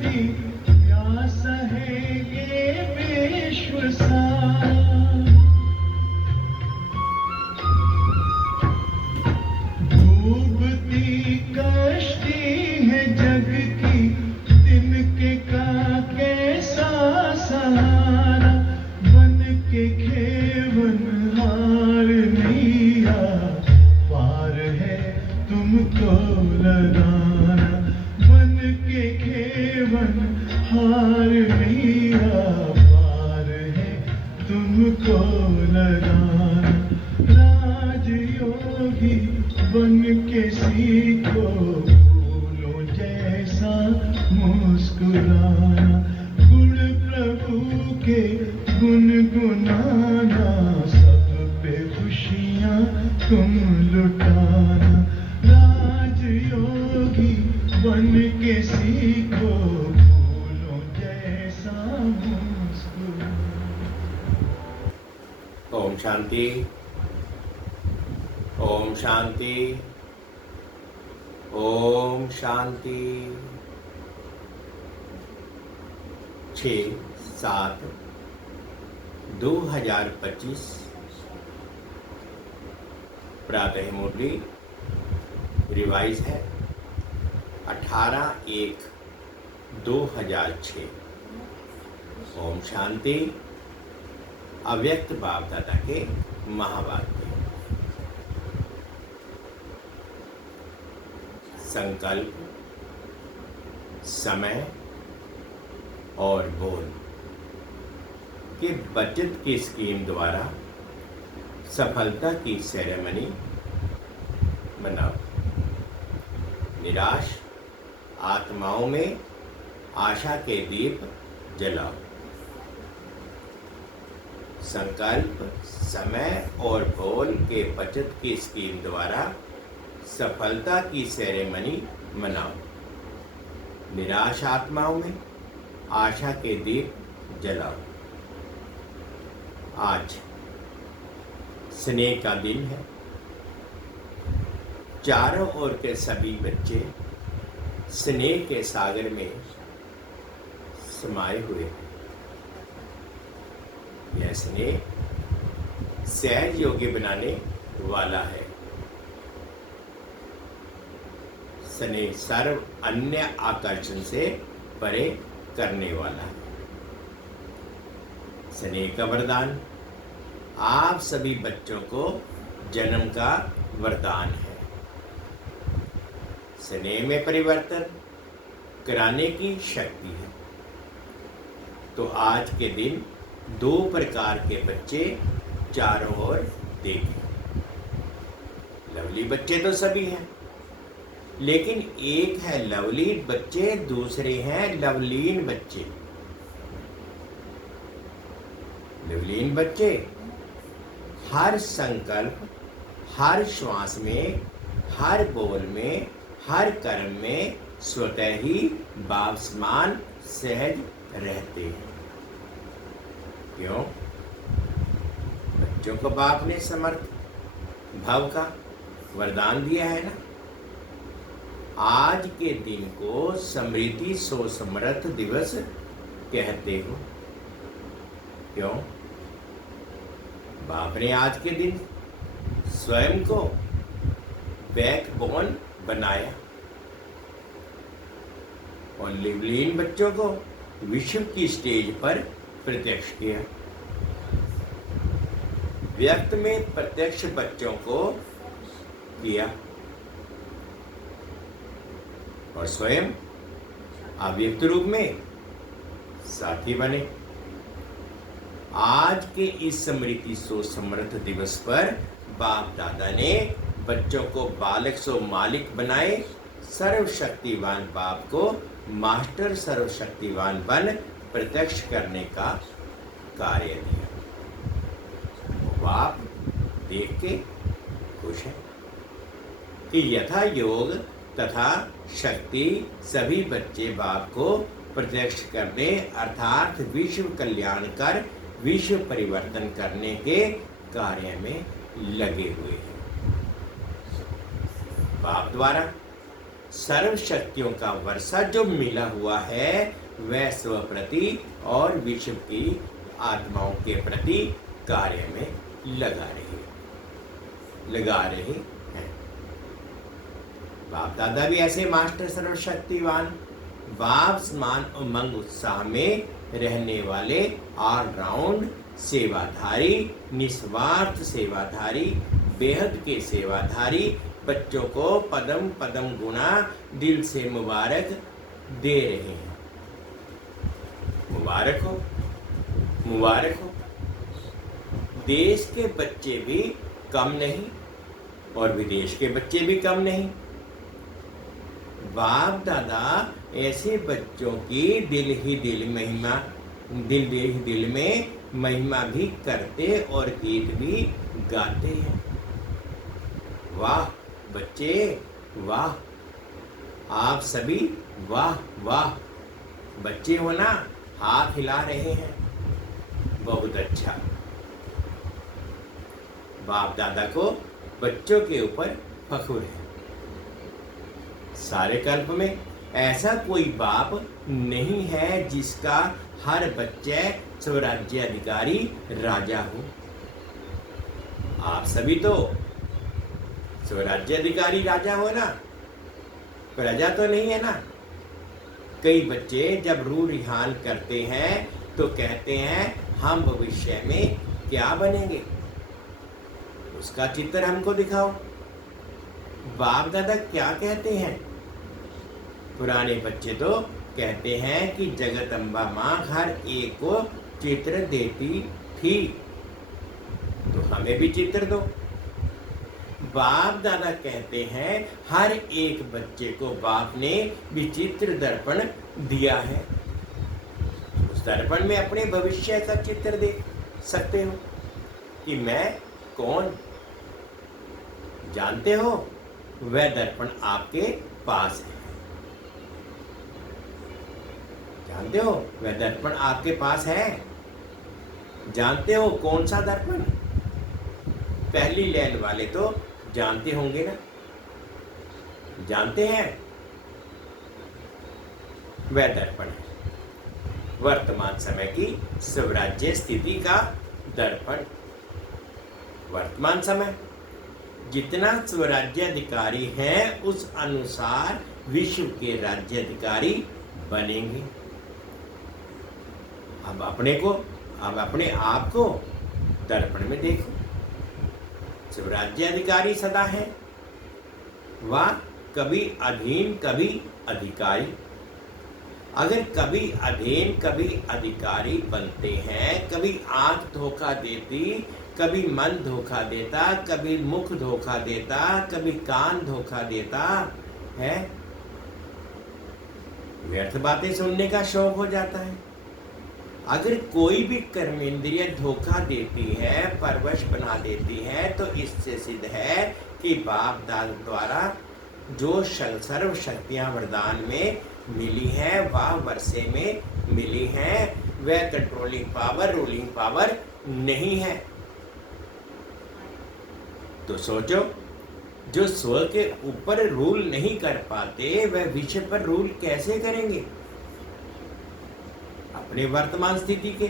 डूबती प्यास है ये विश्व सारा। डूबती कश्ती है जग की, तिनके का कैसा सहारा। बन के खेवन हार नैया, पार है तुमको लगाना। बन के खेवन हार नैया, पार है तुमको लगाना। राजयोगी बन के सीखो, फूलों जैसा मुस्कुराना। गुण प्रभु के गुनगुनाना, सब पे खुशियाँ तुम लुटाना। राजयोगी बन के सीखो, फूलों जैसा मुस्कुराना। ओम शांति, ओम शांति, ओम शांति। 6/7/2025 प्रातः मुरली रिवाइज है 18/1/2006। ओम शांति। अव्यक्त बाप दादा के महावाक्य। संकल्प, समय और बोल के बचत की स्कीम द्वारा सफलता की सेरेमनी मनाओ। निराश आत्माओं में आशा के दीप जलाओ। संकल्प, समय और बोल के बचत की स्कीम द्वारा सफलता की सेरेमनी मनाओ। निराश आत्माओं में आशा के दीप जलाओ। आज स्नेह का दिन है। चारों ओर के सभी बच्चे स्नेह के सागर में समाये हुए हैं। यह स्नेह सहज योग्य बनाने वाला है। स्नेह सर्व अन्य आकर्षण से परे करने वाला है। स्नेह का वरदान आप सभी बच्चों को जन्म का वरदान है। स्नेह में परिवर्तन कराने की शक्ति है। तो आज के दिन 2 प्रकार के बच्चे चारों ओर देखें। लवली बच्चे तो सभी हैं, लेकिन एक है लवलीन बच्चे, दूसरे हैं लवलीन बच्चे। लवलीन बच्चे हर संकल्प, हर श्वास में, हर बोल में, हर कर्म में स्वतः ही बाप समान सहज रहते हैं। क्यों? बच्चों को बाप ने समर्थ भव का वरदान दिया है ना। आज के दिन को समृद्धि सो समर्थ दिवस कहते हो। क्यों? बाप ने आज के दिन स्वयं को बैकबोन बनाया और लिवलीन बच्चों को विश्व की स्टेज पर प्रत्यक्ष किया। व्यक्त में प्रत्यक्ष बच्चों को किया और स्वयं अव्यक्त रूप में साथी बने। आज के इस स्मृति सो समर्थ दिवस पर बाप दादा ने बच्चों को बालक सो मालिक बनाए। सर्वशक्तिवान बाप को मास्टर सर्वशक्तिवान बन प्रत्यक्ष करने का कार्य दिया। बाप देख के खुश है कि यथा योग तथा शक्ति सभी बच्चे बाप को प्रत्यक्ष करने अर्थात विश्व कल्याण कर विश्व परिवर्तन करने के कार्य में लगे हुए हैं। बाप द्वारा सर्व शक्तियों का वर्षा जो मिला हुआ है वह स्व प्रति और विश्व की आत्माओं के प्रति कार्य में लगा रहे हैं। बाप दादा भी ऐसे मास्टर सर्वशक्तिवान, बाप समान उमंग उत्साह में रहने वाले ऑलराउंड सेवाधारी, निस्वार्थ सेवाधारी, बेहद के सेवाधारी बच्चों को पदम पदम गुना दिल से मुबारक दे रहे हैं। मुबारक हो, मुबारक हो। देश के बच्चे भी कम नहीं और विदेश के बच्चे भी कम नहीं। बाप दादा ऐसे बच्चों की दिल ही दिल में महिमा भी करते और गीत भी गाते हैं। वाह बच्चे, वाह! आप सभी वाह वाह! बच्चे हो ना, हाथ हिला रहे हैं, बहुत अच्छा। बाप दादा को बच्चों के ऊपर फख्र है। सारे कल्प में ऐसा कोई बाप नहीं है जिसका हर बच्चे स्वराज्य अधिकारी राजा हो। आप सभी तो स्वराज्य अधिकारी राजा हो ना, प्रजा तो नहीं है ना। कई बच्चे जब रूह रिहान करते हैं तो कहते हैं हम भविष्य में क्या बनेंगे, उसका चित्र हमको दिखाओ। बाप दादा क्या कहते हैं? पुराने बच्चे तो कहते हैं कि जगत अम्बा माँ हर एक को चित्र देती थी, तो हमें भी चित्र दो। बाप दादा कहते हैं हर एक बच्चे को बाप ने विचित्र दर्पण दिया है। उस दर्पण में अपने भविष्य का चित्र देख सकते हो कि मैं कौन। जानते हो वह दर्पण आपके पास है। जानते हो वह दर्पण आपके पास है। जानते हो कौन सा दर्पण? पहली लाइन वाले तो जानते होंगे ना, जानते हैं? वह दर्पण है वर्तमान समय की स्वराज्य स्थिति का दर्पण। वर्तमान समय जितना स्वराज्याधिकारी हैं उस अनुसार विश्व के राज्याधिकारी बनेंगे। अब अपने आप को दर्पण में देखो। स्वराज्याधिकारी सदा है, वह कभी अधीन कभी अधिकारी। अगर कभी अधीन कभी अधिकारी बनते हैं, कभी आंख धोखा देती, कभी मन धोखा देता, कभी मुख धोखा देता, कभी कान धोखा देता है, व्यर्थ बातें सुनने का शौक हो जाता है। अगर कोई भी कर्मेंद्रिय धोखा देती है, परवश बना देती है, तो इससे सिद्ध है कि बाप दादा द्वारा जो सर्व शक्तियां वरदान में मिली है, वह वर्षे में मिली है, वह कंट्रोलिंग पावर, रूलिंग पावर नहीं है। तो सोचो, जो स्व के ऊपर रूल नहीं कर पाते वह विश्व पर रूल कैसे करेंगे? अपने वर्तमान स्थिति के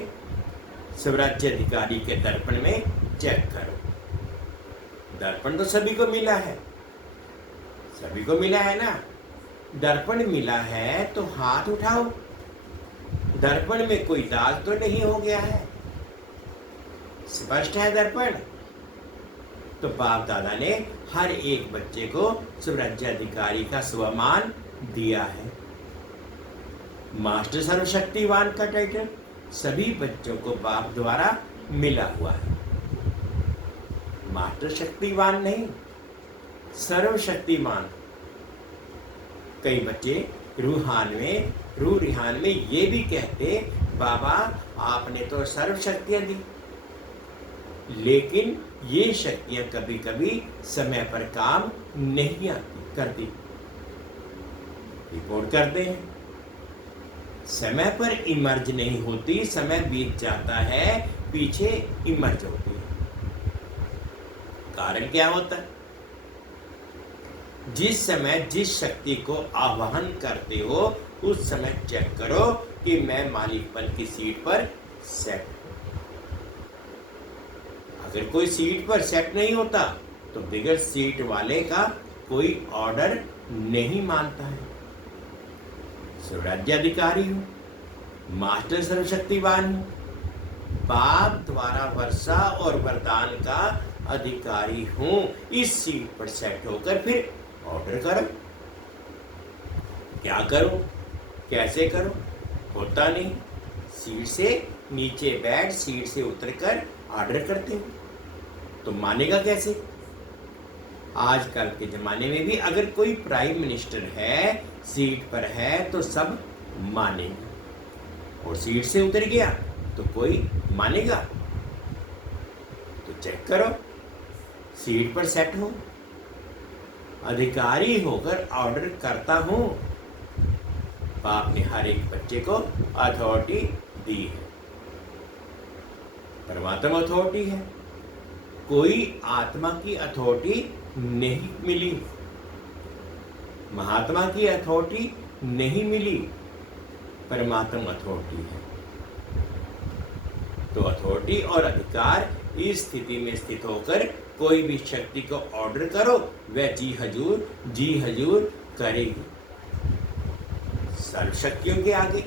स्वराज्य अधिकारी के दर्पण में चेक करो। दर्पण तो सभी को मिला है, सभी को मिला है ना। दर्पण मिला है तो हाथ उठाओ। दर्पण में कोई दाग तो नहीं हो गया है, स्पष्ट है दर्पण। तो बाप दादा ने हर एक बच्चे को स्वराज्याधिकारी का स्वमान दिया है। मास्टर सर्वशक्तिवान का टाइटल सभी बच्चों को बाप द्वारा मिला हुआ है। मास्टर शक्तिवान नहीं, सर्वशक्तिमान। कई बच्चे रूह रिहान में ये भी कहते, बाबा आपने तो सर्व शक्तियां दी, लेकिन ये शक्तियां कभी कभी समय पर काम नहीं करती। रिपोर्ट करते हैं, समय पर इमर्ज नहीं होती, समय बीत जाता है, पीछे इमर्ज होती है। कारण क्या होता है? जिस समय जिस शक्ति को आवाहन करते हो उस समय चेक करो कि मैं मालिकपन की सीट पर सेट हूं। अगर कोई सीट पर सेट नहीं होता तो बिगड़ सीट वाले का कोई ऑर्डर नहीं मानता है। स्वराज्याधिकारी हूं, मास्टर सर्वशक्तिवान हूं, बाप द्वारा वर्षा और वरदान का अधिकारी हूं। इस सीट पर सेट होकर फिर ऑर्डर करो। क्या करो, कैसे करो, होता नहीं। सीट से नीचे बैठ सीट से उतरकर ऑर्डर करते हो तो मानेगा कैसे? आजकल के जमाने में भी अगर कोई प्राइम मिनिस्टर है, सीट पर है तो सब मानेंगे, और सीट से उतर गया तो कोई मानेगा? तो चेक करो, सीट पर सेट हो, अधिकारी होकर ऑर्डर करता हूं। बाप ने हर एक बच्चे को अथॉरिटी दी है, परमात्मा अथॉरिटी है, कोई आत्मा की अथॉरिटी नहीं मिली, महात्मा की अथॉरिटी नहीं मिली, परमात्मा अथॉरिटी है। तो अथॉरिटी और अधिकार इस स्थिति में स्थित होकर कोई भी शक्ति को ऑर्डर करो, वह जी हजूर करेगी। सर्व शक्तियों के आगे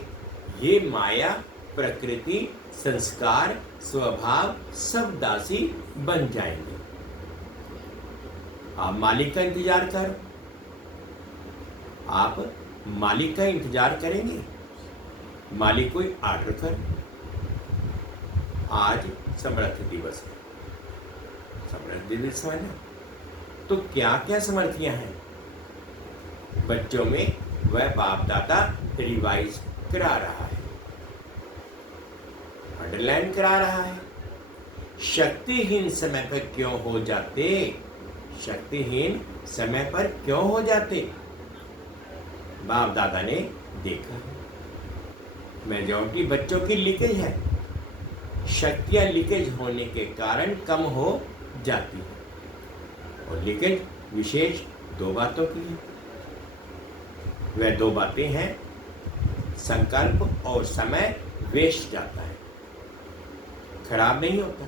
ये माया, प्रकृति, संस्कार, स्वभाव सब दासी बन जाएंगे। आप मालिक का इंतजार करो, आप मालिक का इंतजार करेंगे, मालिक कोई ऑर्डर कर। आज समर्थ दिवस है, समर्थ दिवस है ना, तो क्या क्या समर्थियां हैं बच्चों में, वह बाप दादा रिवाइज करा रहा है, अंडरलाइन करा रहा है। शक्तिहीन समय पर क्यों हो जाते, शक्तिहीन समय पर क्यों हो जाते? बाप दादा ने देखा मेजॉरिटी बच्चों की लीकेज है, शक्तियां लीकेज होने के कारण कम हो जाती है। और लीकेज विशेष दो बातों की है, वह दो बातें हैं, संकल्प और समय वेस्ट जाता है, खराब नहीं होता,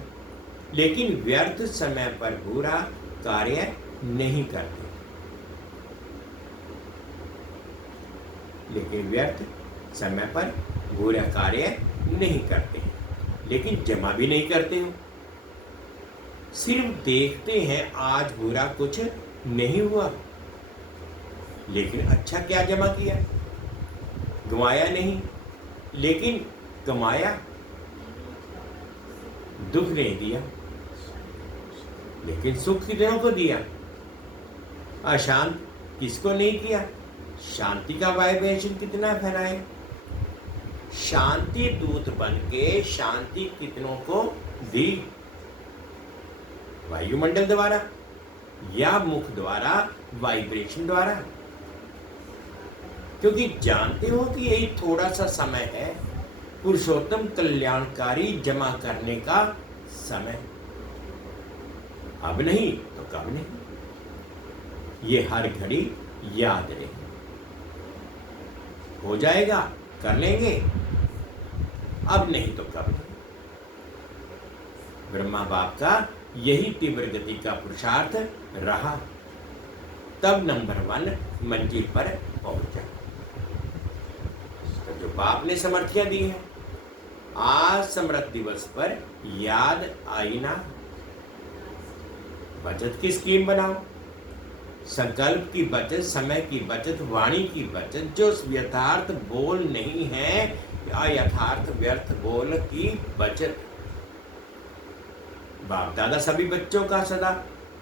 लेकिन व्यर्थ समय पर बुरा कार्य नहीं करते, लेकिन व्यर्थ समय पर बुरा कार्य नहीं करते, लेकिन जमा भी नहीं करते हो, सिर्फ देखते हैं आज बुरा कुछ नहीं हुआ, लेकिन अच्छा क्या जमा किया? गंवाया नहीं, लेकिन कमाया, दुख नहीं दिया, लेकिन सुख कितनों को दिया? अशांत किसको नहीं किया? शांति का वाइब्रेशन कितना फैलाए? शांति दूत बन के शांति कितनों को दी? वायुमंडल द्वारा या मुख द्वारा, वाइब्रेशन द्वारा? क्योंकि जानते हो कि यही थोड़ा सा समय है पुरुषोत्तम कल्याणकारी जमा करने का समय, अब नहीं तो कब नहीं, ये हर घड़ी याद रहे। हो जाएगा, कर लेंगे, अब नहीं तो कब नहीं। ब्रह्मा बाप का यही तीव्र गति का पुरुषार्थ रहा, तब नंबर 1 मंजिल पर पहुंचा। तो जो बाप ने समर्थियां दी है, आज समर्थ दिवस पर याद आई ना? बचत की स्कीम बनाओ, संकल्प की बचत, समय की बचत, वाणी की बचत, जो यथार्थ बोल नहीं है, अयथार्थ व्यर्थ बोल की बचत। बाप दादा सभी बच्चों का सदा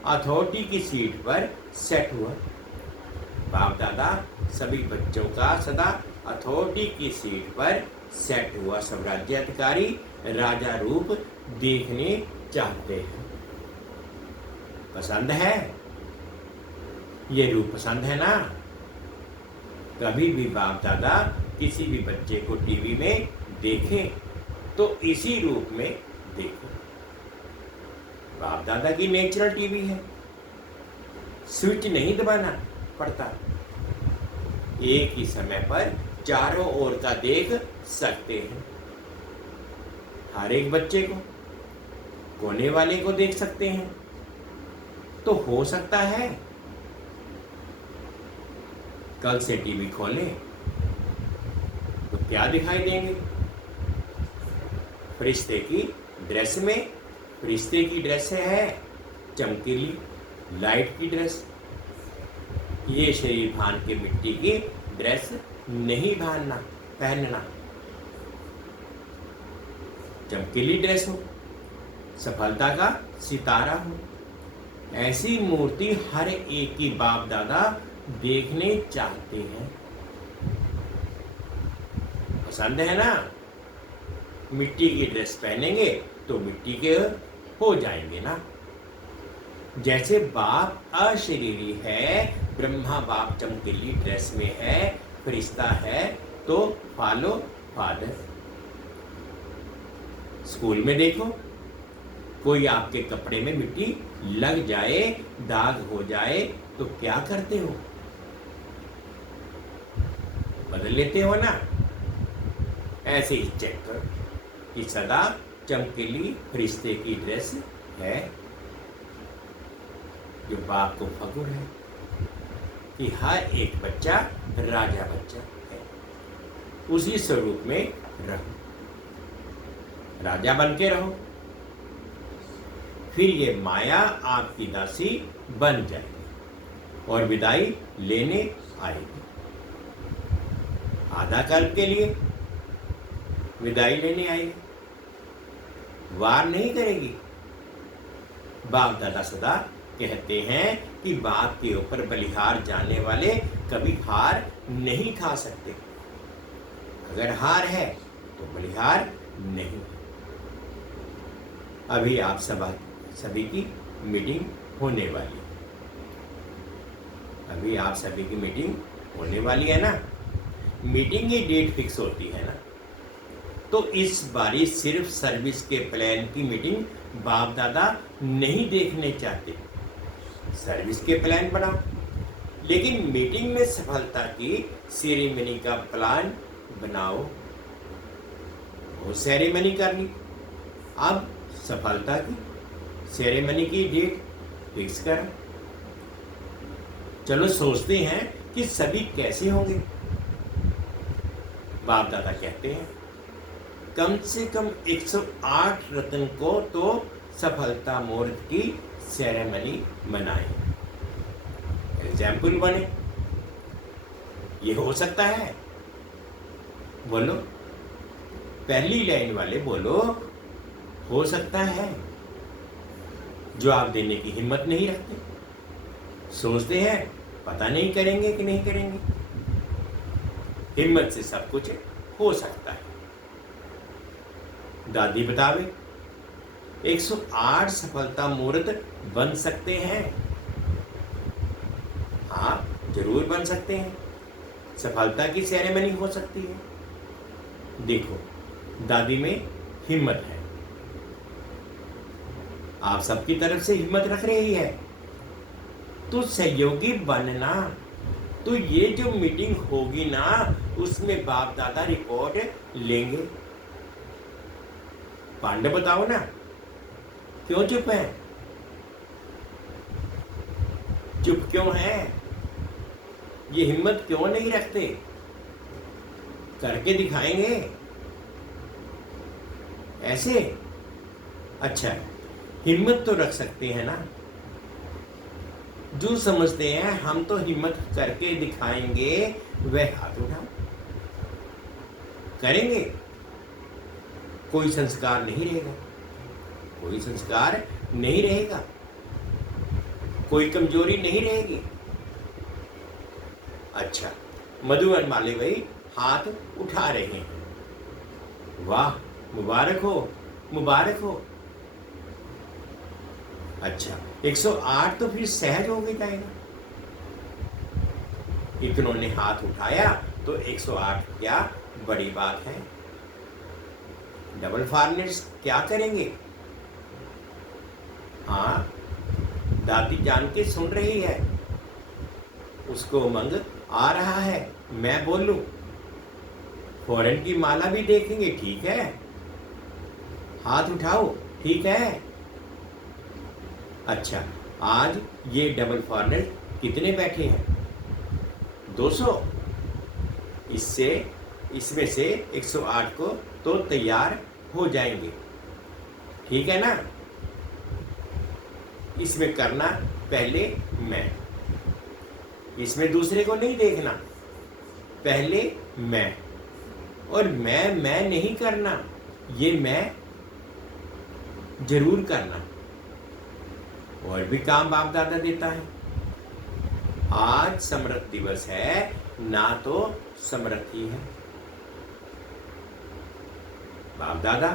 अथॉरिटी की सीट पर सेट हुआ, बाप दादा सभी बच्चों का सदा अथॉरिटी की सीट पर सेट हुआ। सब राज्याधिकारी राजा रूप देखने चाहते हैं। पसंद है ये रूप, पसंद है ना? कभी भी बाप दादा किसी भी बच्चे को टीवी में देखें तो इसी रूप में देखो। बाप दादा की नेचुरल टीवी है, स्विच नहीं दबाना, पड़ता। एक ही समय पर चारों ओर का देख सकते हैं। हर एक बच्चे को, कोने वाले को देख सकते हैं। तो हो सकता है कल से टीवी खोलें तो क्या दिखाई देंगे? फरिश्ते की ड्रेस में, फरिश्ते की ड्रेस है चमकीली लाइट की ड्रेस। ये शरीर भान के मिट्टी की ड्रेस नहीं पहनना। चमकीली ड्रेस हो, सफलता का सितारा हो, ऐसी मूर्ति हर एक की बाप दादा देखने चाहते हैं। पसंद है ना? मिट्टी की ड्रेस पहनेंगे तो मिट्टी के हो जाएंगे ना। जैसे बाप अशरीरी है, ब्रह्मा बाप चमकीली ड्रेस में है, फरिश्ता है, तो फॉलो फादर। स्कूल में देखो, कोई आपके कपड़े में मिट्टी लग जाए, दाग हो जाए तो क्या करते हो? बदल लेते हो ना। ऐसे ही चेक करो कि सदा चमकीली फरिश्ते की ड्रेस है। जो बाप को फख्र है कि हर एक बच्चा राजा बच्चा है। उसी स्वरूप में रहो, राजा बन के रहो, फिर ये माया आपकी दासी बन जाएगी और विदाई लेने आएगी। आधा कल्प के लिए विदाई लेने आएगी, वार नहीं करेगी। बाप दादा सदा कहते हैं कि बाप के ऊपर बलिहार जाने वाले कभी हार नहीं खा सकते। अगर हार है तो बलिहार नहीं। अभी आप सभी की मीटिंग होने वाली है। अभी आप सभी की मीटिंग होने वाली है ना। मीटिंग की डेट फिक्स होती है ना। तो इस बारी सिर्फ सर्विस के प्लान की मीटिंग बाप दादा नहीं देखने चाहते। सर्विस के प्लान बनाओ, लेकिन मीटिंग में सफलता की सेरेमनी का प्लान बनाओ। वो सेरेमनी करनी, अब सफलता की सेरेमनी की डेट फिक्स करो। चलो सोचते हैं कि सभी कैसे होंगे। बाप दादा कहते हैं कम से कम 108 रत्न को तो सफलता मुहूर्त की सेरेमनी मनाएं। एग्जाम्पल बने। ये हो सकता है? बोलो, पहली लाइन वाले बोलो, हो सकता है। जो आप देने की हिम्मत नहीं रखते, सोचते हैं पता नहीं करेंगे कि नहीं करेंगे। हिम्मत से सब कुछ हो सकता है। दादी बतावे 108 सफलता मुहूर्त बन सकते हैं। हाँ, जरूर बन सकते हैं। सफलता की सेरेमनी हो सकती है। देखो, दादी में हिम्मत है, आप सबकी तरफ से हिम्मत रख रही है, तो सहयोगी बनना। तो ये जो मीटिंग होगी ना, उसमें बाप दादा रिपोर्ट लेंगे। पांडे बताओ ना, क्यों चुप है? चुप क्यों है? ये हिम्मत क्यों नहीं रखते? करके दिखाएंगे ऐसे। अच्छा, हिम्मत तो रख सकते हैं ना। जो समझते हैं हम तो हिम्मत करके दिखाएंगे, वह हाथ उठाओ। करेंगे? कोई संस्कार नहीं रहेगा, कोई संस्कार नहीं रहेगा, कोई कमजोरी नहीं रहेगी। अच्छा, मधुवन माले भाई हाथ उठा रहे हैं। वाह, मुबारक हो, मुबारक हो। अच्छा, 108 तो फिर सहज हो गई जाएगा। इतनों ने हाथ उठाया तो 108 क्या बड़ी बात है। डबल फॉरनेट्स क्या करेंगे? हाँ, दादी जान के सुन रही है। उसको उमंग आ रहा है, मैं बोलूं, फौरन की माला भी देखेंगे, ठीक है, हाथ उठाओ, ठीक है। अच्छा, आज ये डबल फॉर्नेट कितने बैठे हैं? 200। इसमें से 108 को तो तैयार हो जाएंगे, ठीक है ना। इसमें करना पहले मैं, इसमें दूसरे को नहीं देखना, पहले मैं। और मैं नहीं करना, ये मैं जरूर करना। और भी काम बाप दादा देता है। आज समृत दिवस है, ना तो समृत ही है। बाप दादा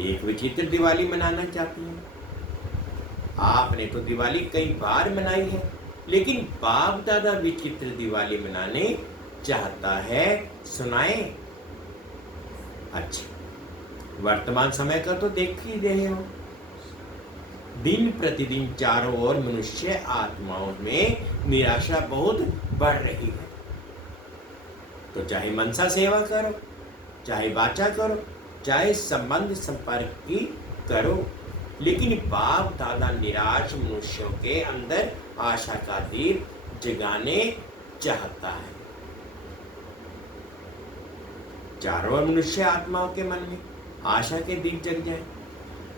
एक विचित्र दिवाली मनाना चाहती हैं। आपने तो दिवाली कई बार मनाई है, लेकिन बाप दादा विचित्र दिवाली मनाने चाहता है, सुनाए। अच्छा, वर्तमान समय का तो देख ही रहे हो, दिन प्रतिदिन चारों ओर मनुष्य आत्माओं में निराशा बहुत बढ़ रही है। तो चाहे मनसा सेवा करो, चाहे वाचा करो, चाहे संबंध संपर्क की करो, लेकिन बाप दादा निराश मनुष्यों के अंदर आशा का दीप जगाने चाहता है। चारों ओर मनुष्य आत्माओं के मन में आशा के दीप जग जाए।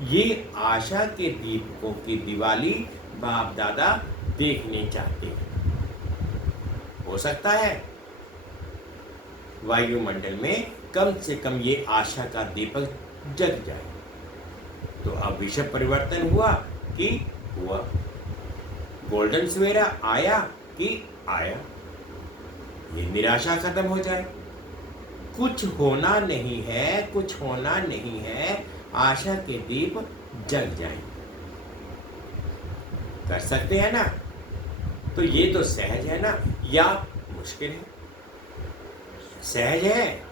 ये आशा के दीपकों की दिवाली बाप दादा देखने चाहते हैं। हो सकता है वायुमंडल में कम से कम ये आशा का दीपक जग जाए। तो अब विश्व परिवर्तन हुआ कि हुआ, गोल्डन सवेरा आया कि आया, ये निराशा खत्म हो जाए। कुछ होना नहीं है, कुछ होना नहीं है, आशा के दीप जग जाए। कर सकते हैं ना? तो ये तो सहज है ना, या मुश्किल है? सहज है,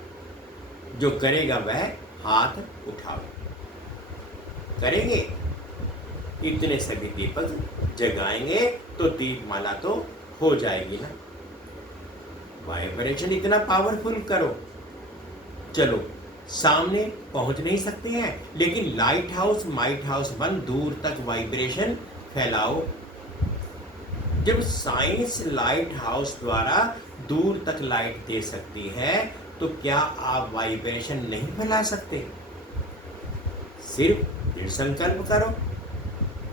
जो करेगा वह हाथ उठाओ। करेंगे, इतने सभी दीपक जगाएंगे तो दीपमाला तो हो जाएगी ना। वाइब्रेशन इतना पावरफुल करो। चलो, सामने पहुंच नहीं सकते हैं, लेकिन लाइट हाउस माइट हाउस बन दूर तक वाइब्रेशन फैलाओ। जब साइंस लाइट हाउस द्वारा दूर तक लाइट दे सकती है, तो क्या आप वाइब्रेशन नहीं फैला सकते? सिर्फ दृढ़ संकल्प करो,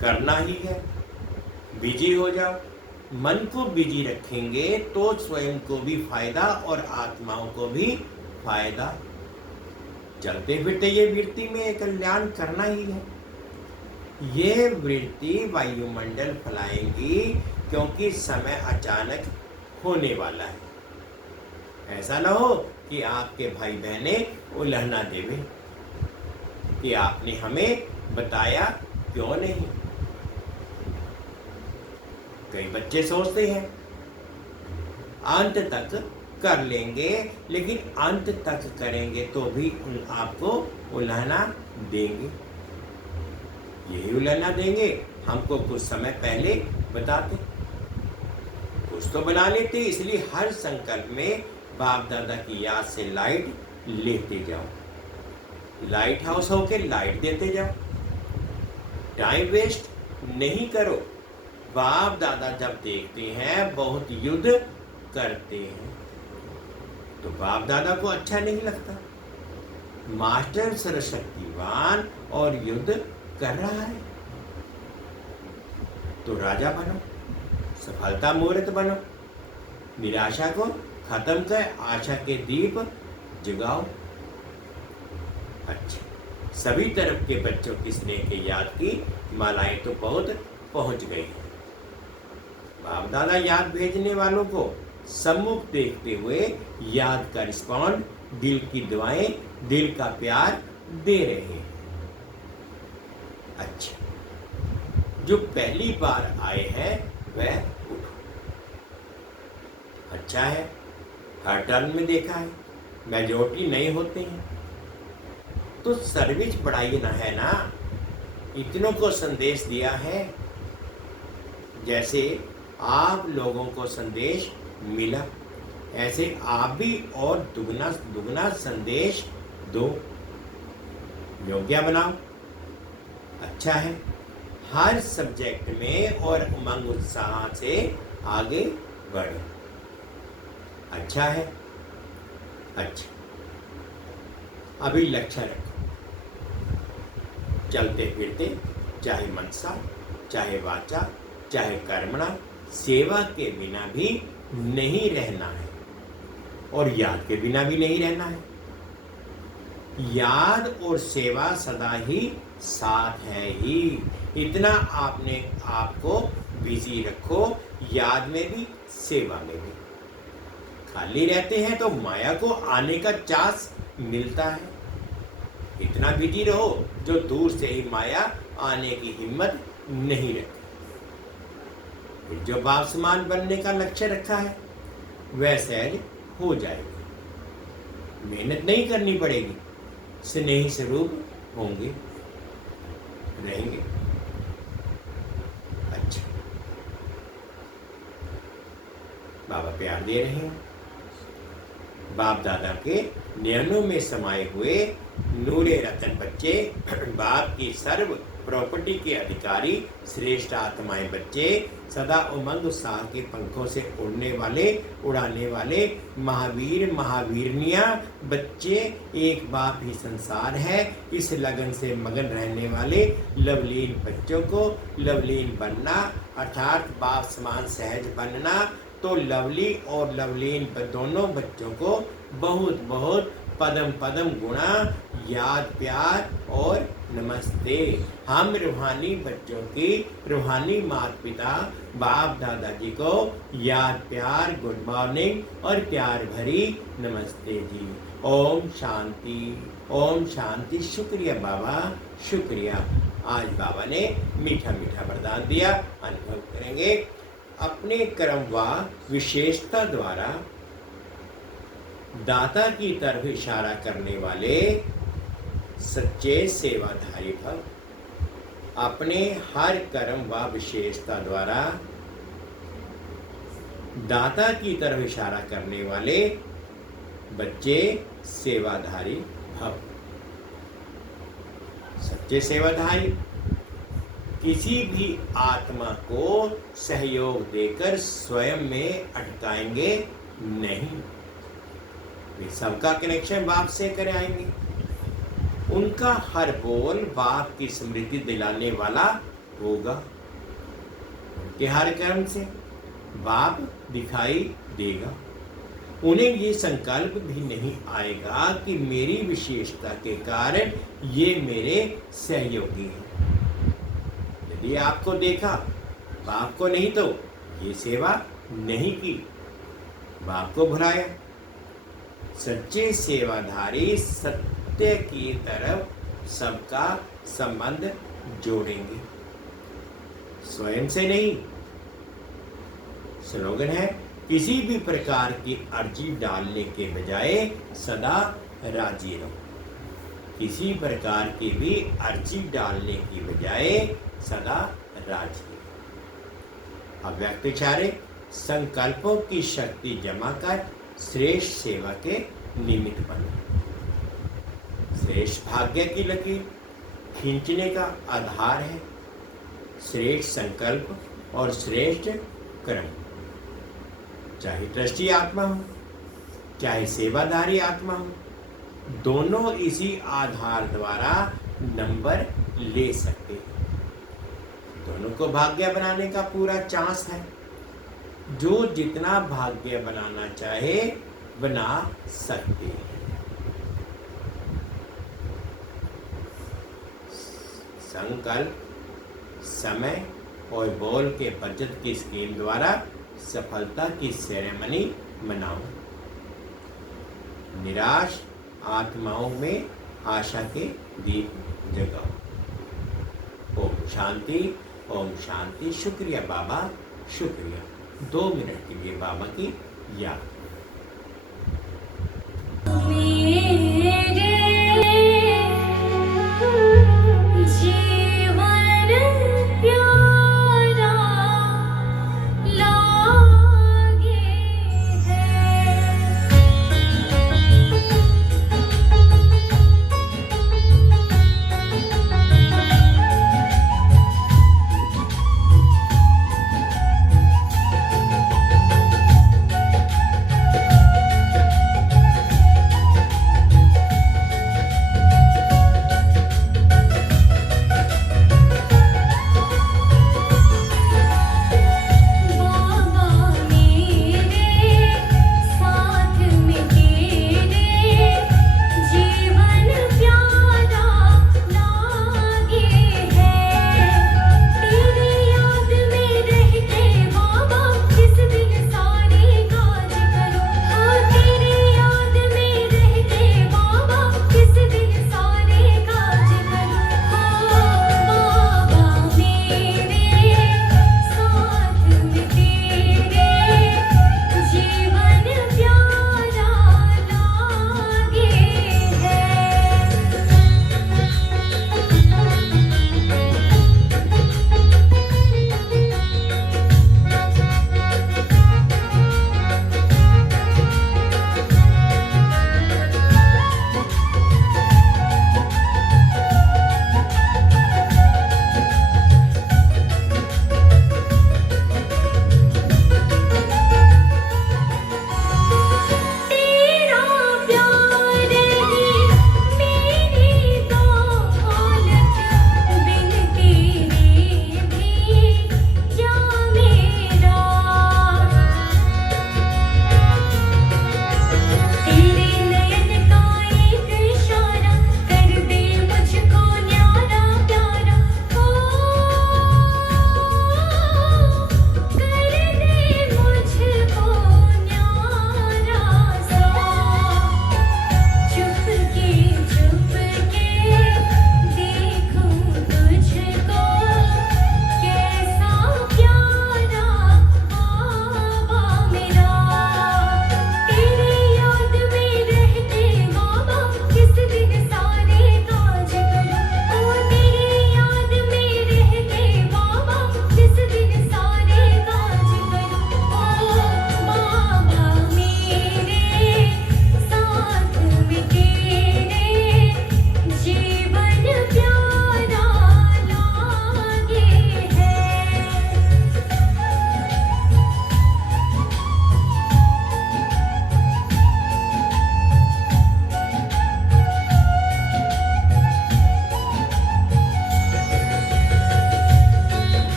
करना ही है। बिजी हो जाओ। मन को बिजी रखेंगे तो स्वयं को भी फायदा और आत्माओं को भी फायदा। चलते फिरते ये वृत्ति में कल्याण करना ही है। ये वृत्ति वायुमंडल फैलाएंगी, क्योंकि समय अचानक होने वाला है। ऐसा ना हो कि आपके भाई बहने उलहना देवे कि आपने हमें बताया क्यों नहीं। कई बच्चे सोचते हैं अंत तक कर लेंगे, लेकिन अंत तक करेंगे तो भी आपको उलहना देंगे। यही उलहना देंगे, हमको कुछ समय पहले बताते, कुछ तो बना लेते। इसलिए हर संकल्प में बाप दादा की याद से लाइट लेते जाओ, लाइट हाउस होके लाइट देते जाओ। टाइम वेस्ट नहीं करो। बाप दादा जब देखते हैं बहुत युद्ध करते हैं, तो बाप दादा को अच्छा नहीं लगता। मास्टर सर्वशक्तिवान और युद्ध कर रहा है, तो राजा बनो, सफलता मुहूर्त बनो, निराशा को खत्म कर आशा के दीप जगाओ। अच्छा, सभी तरफ के बच्चों की स्नेह के याद की मालाएं तो बहुत पहुंच गई हैं। बाप दादा याद भेजने वालों को सम्मुख देखते हुए याद का रिस्पॉन्ड, दिल की दुआएं, दिल का प्यार दे रहे हैं। अच्छा, जो पहली बार आए हैं वह उठो। अच्छा है, हर टर्न में देखा है मेजॉरिटी नहीं होते हैं, तो सर्विस बढ़ाई ना है ना। इतनों को संदेश दिया है, जैसे आप लोगों को संदेश मिला, ऐसे आप भी और दुगना दुगना संदेश दो। योग्य बनाओ, अच्छा है, हर सब्जेक्ट में और उमंग उत्साह से आगे बढ़ो। अच्छा है, अच्छा। अभी लक्ष्य रखो, चलते फिरते चाहे मनसा, चाहे वाचा, चाहे कर्मणा, सेवा के बिना भी नहीं रहना है और याद के बिना भी नहीं रहना है। याद और सेवा सदा ही साथ है ही। इतना आपने आपको बिजी रखो, याद में भी सेवा में भी। खाली रहते हैं तो माया को आने का चांस मिलता है। इतना बिजी रहो जो दूर से ही माया आने की हिम्मत नहीं रखती। जो बाप समान बनने का लक्ष्य रखा है वह सहज हो जाएगी। मेहनत नहीं करनी पड़ेगी, स्नेही स्वरूप होंगे, रहेंगे। अच्छा, बाबा प्यार दे रहे हैं। बाप दादा के नयनों में समाये हुए नूरे रतन बच्चे, बाप की सर्व प्रॉपर्टी के अधिकारी श्रेष्ठ आत्माएं बच्चे, सदा उमंग उत्साह के पंखों से उड़ाने वाले महावीर महावीरनियां बच्चे, एक बाप ही संसार है, इस लगन से मगन रहने वाले लवलीन बच्चों को लवलीन बनना अर्थात बाप समान सहज बनना। तो लवली और लवलीन दोनों बच्चों को बहुत बहुत पदम पदम गुणा, याद प्यार और नमस्ते। हम रूहानी बच्चों की रूहानी माता पिता बाप दादाजी को याद प्यार, गुड मॉर्निंग और प्यार भरी नमस्ते जी। ओम शांति, ओम शांति। शुक्रिया बाबा, शुक्रिया। आज बाबा ने मीठा मीठा वरदान दिया, अनुभव करेंगे। अपने कर्म व विशेषता द्वारा दाता की तरफ इशारा करने वाले सच्चे सेवाधारी भव। अपने हर कर्म व विशेषता द्वारा दाता की तरफ इशारा करने वाले बच्चे सेवाधारी भव। सच्चे सेवाधारी किसी भी आत्मा को सहयोग देकर स्वयं में अटकाएंगे नहीं। वे सबका कनेक्शन बाप से कराएंगे। उनका हर बोल बाप की स्मृति दिलाने वाला होगा। उनके हर कर्म से बाप दिखाई देगा। उन्हें ये संकल्प भी नहीं आएगा कि मेरी विशेषता के कारण ये मेरे सहयोगी हैं। यदि आपको देखा, बाप को नहीं तो ये सेवा नहीं की, बाप को भुलाया। सच्चे सेवाधारी सत्य की तरफ सबका संबंध जोड़ेंगे, स्वयं से नहीं। स्लोगन है, किसी भी प्रकार की अर्जी डालने के बजाय सदा राजी रहो। किसी प्रकार की भी अर्जी डालने की बजाय सदा राजी रहो। अव्यक्त चारे संकल्पों की शक्ति जमा कर श्रेष्ठ सेवा के निमित्त बनो। श्रेष्ठ भाग्य की लकीर खींचने का आधार है श्रेष्ठ संकल्प और श्रेष्ठ कर्म। चाहे ट्रस्टी आत्मा हो, चाहे सेवादारी आत्मा हो, दोनों इसी आधार द्वारा नंबर ले सकते हैं। दोनों को भाग्य बनाने का पूरा चांस है। जो जितना भाग्य बनाना चाहे बना सकते हैं। संकल्प, समय और बोल के बचत की स्कीम द्वारा सफलता की सेरेमनी मनाओ। निराश आत्माओं में आशा के दीप जगाओ। ओम शांति, ओम शांति। शुक्रिया बाबा, शुक्रिया। 2 मिनट के लिए बाबा की याद।